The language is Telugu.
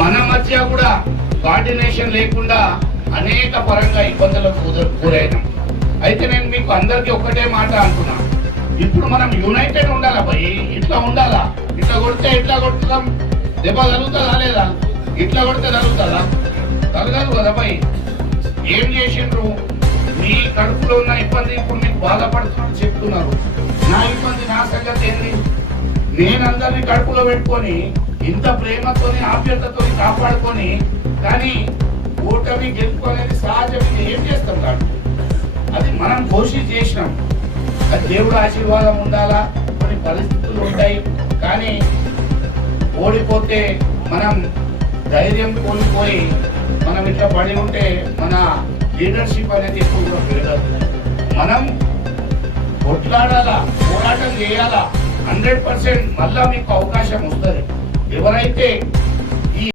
మన మధ్య కూడా కోఆర్డినేషన్ లేకుండా అనేక పరంగా ఇబ్బందులకు గురైనాం. అయితే నేను మీకు అందరికీ ఒకటే మాట అంటున్నా, ఇప్పుడు మనం యునైటెడ్ ఉండాలా భయ్, ఇట్లా ఉండాలా. ఇట్లా కొడితే ఇట్లా కొడుతున్నాం, దెబ్బ తగులుతుందా లేదా? ఇట్లా కొడితే తగులుతుందా? తగలదు కదా భయ్. ఏం చేసిండ్రు? మీ కడుపులో ఉన్న ఇబ్బంది ఇప్పుడు మీకు బాధపడుతున్నట్టు చెప్తున్నారు. నా ఇబ్బంది, నా సంగతి ఏంది? నేను అందరినీ కడుపులో పెట్టుకొని ఇంత ప్రేమతోని ఆప్యాయతతోని కాపాడుకొని, కానీ ఓటమి గెలుపు అనేది సహజంగా ఏం చేస్తాం కాదు, అది మనం ఘోషిత చేసినాం. అది దేవుడు ఆశీర్వాదం ఉండాలా, కొన్ని పరిస్థితులు ఉంటాయి. కానీ ఓడిపోతే మనం ధైర్యం కోల్పోయి మనం ఇట్లా పడి ఉంటే మన లీడర్షిప్ అనేది ఎక్కువ కూడా పెరగదు. మనం కొట్లాడాలా, పోరాటం చేయాలా. 100% మళ్ళా మీకు అవకాశం వస్తుంది. ఎవరైతే